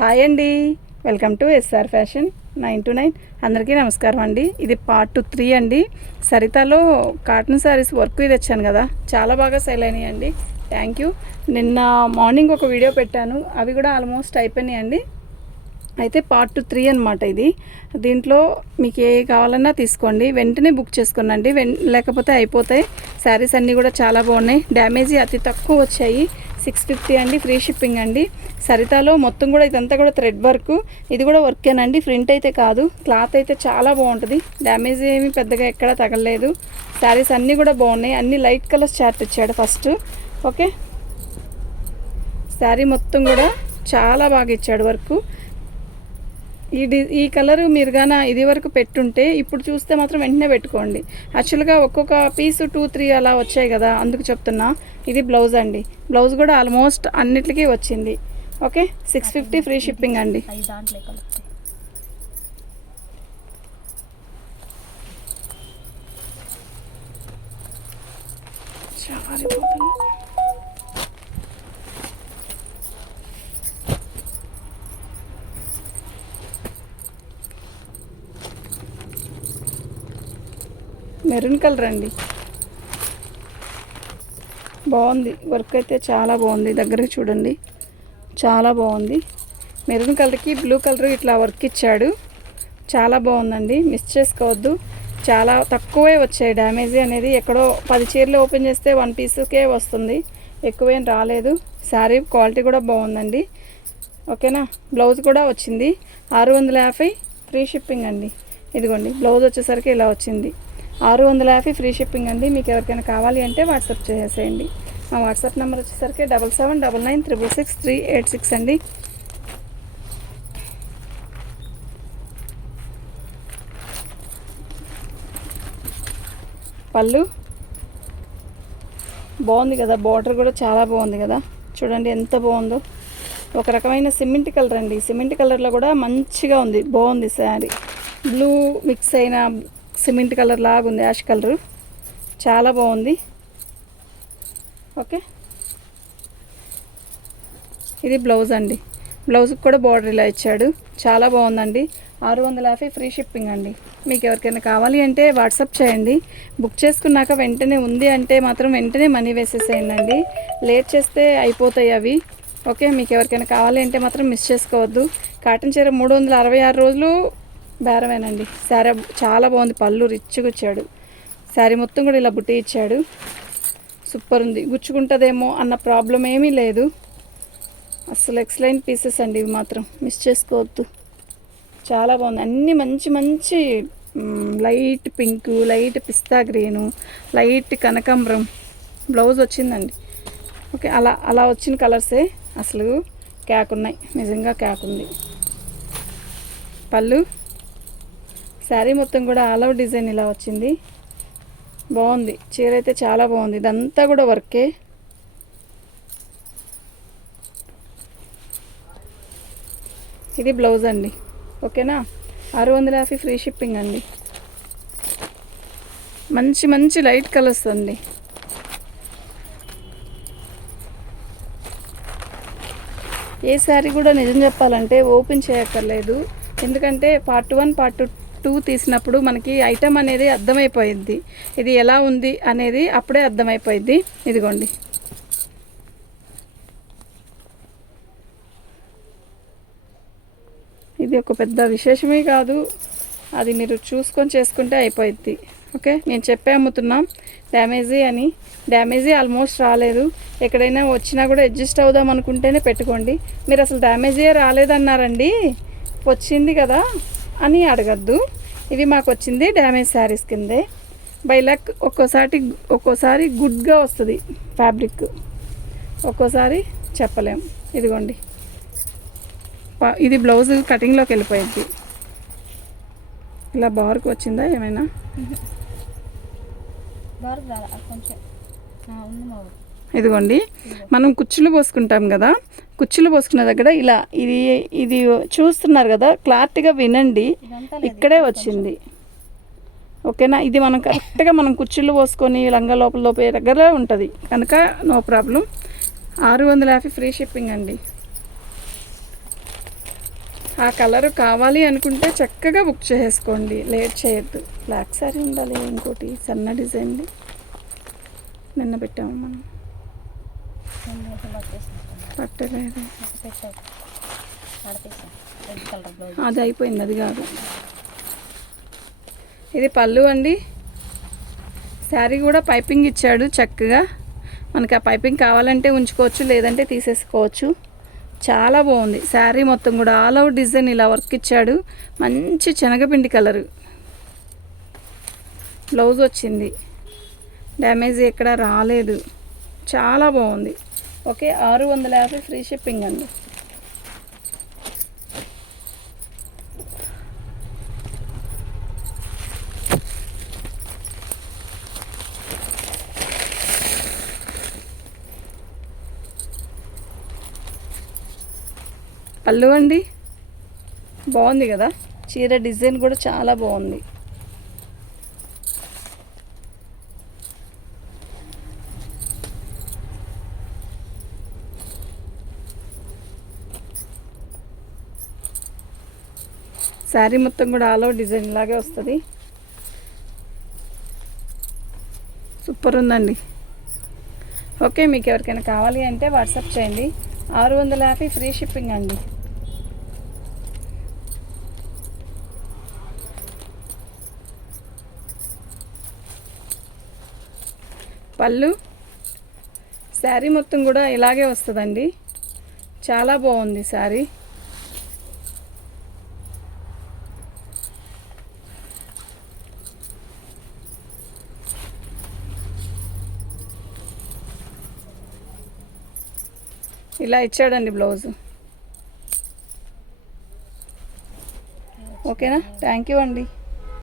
Hi అండి, welcome to SR fashion 929. అందరికీ నమస్కారం అండి. ఇది పార్ట్ 3 అండి. సరితాలో కాటన్ శారీస్ వర్క్ తెచ్చాను కదా, చాలా బాగా సేల్ అయినాయండి. Thank you. నిన్న మార్నింగ్ ఒక వీడియో పెట్టాను, అవి కూడా ఆల్మోస్ట్ అయిపోయినాయండి. అయితే పార్ట్ 3 అనమాట ఇది. దీంట్లో మీకు ఏ కావాలన్నా తీసుకోండి, వెంటనే బుక్ చేసుకోనండి, లేకపోతే అయిపోతాయి. శారీస్ అన్నీ కూడా చాలా బాగున్నాయి. డ్యామేజీ అతి తక్కువ వచ్చాయి. 650 అండి, ఫ్రీ షిప్పింగ్ అండి. సరితాలో మొత్తం కూడా ఇదంతా కూడా థ్రెడ్ వర్క్, ఇది కూడా వర్కేనండి, ప్రింట్ అయితే కాదు. క్లాత్ అయితే చాలా బాగుంటుంది, డ్యామేజ్ ఏమీ పెద్దగా ఎక్కడా తగలలేదు. శారీస్ అన్నీ కూడా బాగున్నాయి, అన్ని లైట్ కలర్స్ చార్ట్ ఇచ్చాడు ఫస్ట్. ఓకే, శారీ మొత్తం కూడా చాలా బాగా ఇచ్చాడు వర్క్. ఈ కలర్ మీరు గాన ఇది వరకు పెట్టుంటే ఇప్పుడు చూస్తే మాత్రం వెంటనే పెట్టుకోండి. యాక్చువల్గా ఒక్కొక్క పీసు 2-3 అలా వచ్చాయి కదా, అందుకు చెప్తున్నా. ఇది బ్లౌజ్ అండి, బ్లౌజ్ కూడా ఆల్మోస్ట్ అన్నిటికీ వచ్చింది. ఓకే, 650 ఫ్రీ షిప్పింగ్ అండి. మెరూన్ కలర్ అండి, బాగుంది వర్క్ అయితే చాలా బాగుంది. దగ్గరికి చూడండి, చాలా బాగుంది. మెరూన్ కలర్కి బ్లూ కలర్ ఇట్లా వర్క్ ఇచ్చాడు, చాలా బాగుందండి. మిస్ చేసుకోవద్దు. చాలా తక్కువే వచ్చాయి, డ్యామేజీ అనేది ఎక్కడో 10 చీరలు ఓపెన్ చేస్తే 1 పీసుకే వస్తుంది, ఎక్కువేం రాలేదు. శారీ క్వాలిటీ కూడా బాగుందండి. ఓకేనా, బ్లౌజ్ కూడా వచ్చింది. 650 ఫ్రీ షిప్పింగ్ అండి. ఇదిగోండి బ్లౌజ్ వచ్చేసరికి ఇలా వచ్చింది. 650 ఫ్రీ షిప్పింగ్ అండి. మీకు ఎవరికైనా కావాలి అంటే వాట్సాప్ చేసేయండి. మా వాట్సాప్ నెంబర్ వచ్చేసరికి 7799666386 అండి. పళ్ళు బాగుంది కదా, బార్డర్ కూడా చాలా బాగుంది కదా, చూడండి ఎంత బాగుందో. ఒక రకమైన సిమెంట్ కలర్ అండి, సిమెంట్ కలర్లో కూడా మంచిగా ఉంది, బాగుంది శారీ. బ్లూ మిక్స్ అయిన సిమెంట్ కలర్ లాగా ఉంది, యాష్ కలరు, చాలా బాగుంది. ఓకే, ఇది బ్లౌజ్ అండి. బ్లౌజ్కి కూడా బార్డర్ ఇలా ఇచ్చాడు, చాలా బాగుందండి. 650 ఫ్రీ షిప్పింగ్ అండి. మీకు ఎవరికైనా కావాలి అంటే వాట్సాప్ చేయండి. బుక్ చేసుకున్నాక వెంటనే ఉంది అంటే మాత్రం వెంటనే మనీ వేసేసేయండి, లేట్ చేస్తే అయిపోతాయి అవి. ఓకే, మీకు ఎవరికైనా కావాలి అంటే మాత్రం మిస్ చేసుకోవద్దు. కాటన్ చీర 366 రోజులు బేరమేనండి. శారీ చాలా బాగుంది, పళ్ళు రిచ్గా ఇచ్చాడు. శారీ మొత్తం కూడా ఇలా బుట్టి ఇచ్చాడు, సూపర్ ఉంది. గుచ్చుకుంటుందేమో అన్న ప్రాబ్లం ఏమీ లేదు, అసలు ఎక్సలెంట్ పీసెస్ అండి. ఇవి మాత్రం మిస్ చేసుకోవద్దు, చాలా బాగుంది. అన్నీ మంచి మంచి లైట్ పింక్, లైట్ పిస్తా గ్రీను, లైట్ కనకాంబరం బ్లౌజ్ వచ్చిందండి. ఓకే, అలా వచ్చిన కలర్సే అసలు క్యాక్ ఉన్నాయి, నిజంగా క్యాక్ ఉంది. పళ్ళు, శారీ మొత్తం కూడా ఆల్ ఓవర్ డిజైన్ ఇలా వచ్చింది, బాగుంది. చీర అయితే చాలా బాగుంది, ఇదంతా కూడా వర్కే. ఇది బ్లౌజ్ అండి. ఓకేనా, 650 ఫ్రీ షిప్పింగ్ అండి. మంచి మంచి లైట్ కలర్స్ అండి. ఏ శారీ కూడా నిజం చెప్పాలంటే ఓపెన్ చేయక్కర్లేదు, ఎందుకంటే పార్ట్ 1 పార్ట్ 2 తీసినప్పుడు మనకి ఐటమ్ అనేది అర్థమైపోయింది, ఇది ఎలా ఉంది అనేది అప్పుడే అర్థమైపోయింది. ఇదిగోండి, ఇది ఒక పెద్ద విశేషమే కాదు, అది మీరు చూసుకొని చేసుకుంటే అయిపోయింది. ఓకే, నేను చెప్పే అమ్ముతున్నాం డ్యామేజీ అని. డ్యామేజీ ఆల్మోస్ట్ రాలేదు, ఎక్కడైనా వచ్చినా కూడా అడ్జస్ట్ అవుదాం అనుకుంటేనే పెట్టుకోండి. మీరు అసలు డ్యామేజీయే రాలేదన్నారండి, వచ్చింది కదా అని అడగద్దు. ఇది మాకు వచ్చింది డ్యామేజ్ శారీస్ కిందే. బై లక్ ఒక్కోసారి గుడ్గా వస్తుంది ఫ్యాబ్రిక్, ఒక్కోసారి చెప్పలేం. ఇదిగోండి, ఇది బ్లౌజ్ కటింగ్లోకి వెళ్ళిపోయింది. ఇలా బార్కు వచ్చిందా ఏమైనా? ఇదిగోండి, మనం కుచ్చులు పోసుకుంటాం కదా, కుచ్చులు పోసుకున్న దగ్గర ఇలా ఇది చూస్తున్నారు కదా, క్లారిటీగా వినండి, ఇక్కడే వచ్చింది. ఓకేనా, ఇది మనం కరెక్ట్గా మనం కుచ్చులు పోసుకొని లంగా లోపల దగ్గర ఉంటుంది కనుక నో ప్రాబ్లం. 650 ఫ్రీ షిప్పింగ్ అండి. ఆ కలర్ కావాలి అనుకుంటే చక్కగా బుక్ చేసుకోండి, లేట్ చేయొద్దు. బ్లాక్ సారీ ఉండాలి. ఇంకోటి సన్న డిజైన్ది నిన్న పెట్టాము మనం, పట్టలేదు. అది అయిపోయింది, అది కాదు. ఇది పళ్ళు అండి. శారీ కూడా పైపింగ్ ఇచ్చాడు చక్కగా. మనకి ఆ పైపింగ్ కావాలంటే ఉంచుకోవచ్చు, లేదంటే తీసేసుకోవచ్చు. చాలా బాగుంది శారీ మొత్తం కూడా. ఆల్ అవుట్ డిజైన్ ఇలా వర్క్ ఇచ్చాడు. మంచి శనగపిండి కలరు. బ్లౌజ్ వచ్చింది, డ్యామేజ్ ఎక్కడ రాలేదు. చాలా బాగుంది. ఓకే, 650 ఫ్రీ షిప్పింగ్ అండి. పళ్ళు అండి, బాగుంది కదా. చీర డిజైన్ కూడా చాలా బాగుంది. శారీ మొత్తం కూడా ఆల్ ఓవర్ డిజైన్ లాగే వస్తుంది. సూపర్ ఉందండి. ఓకే, మీకు ఎవరికైనా కావాలి అంటే వాట్సాప్ చేయండి. 650 ఫ్రీ షిప్పింగ్ అండి. పళ్ళు శారీ మొత్తం కూడా ఇలాగే వస్తుందండి. చాలా బాగుంది శారీ. ఇలా ఇచ్చాడండి బ్లౌజు. ఓకేనా, థ్యాంక్ యూ అండి.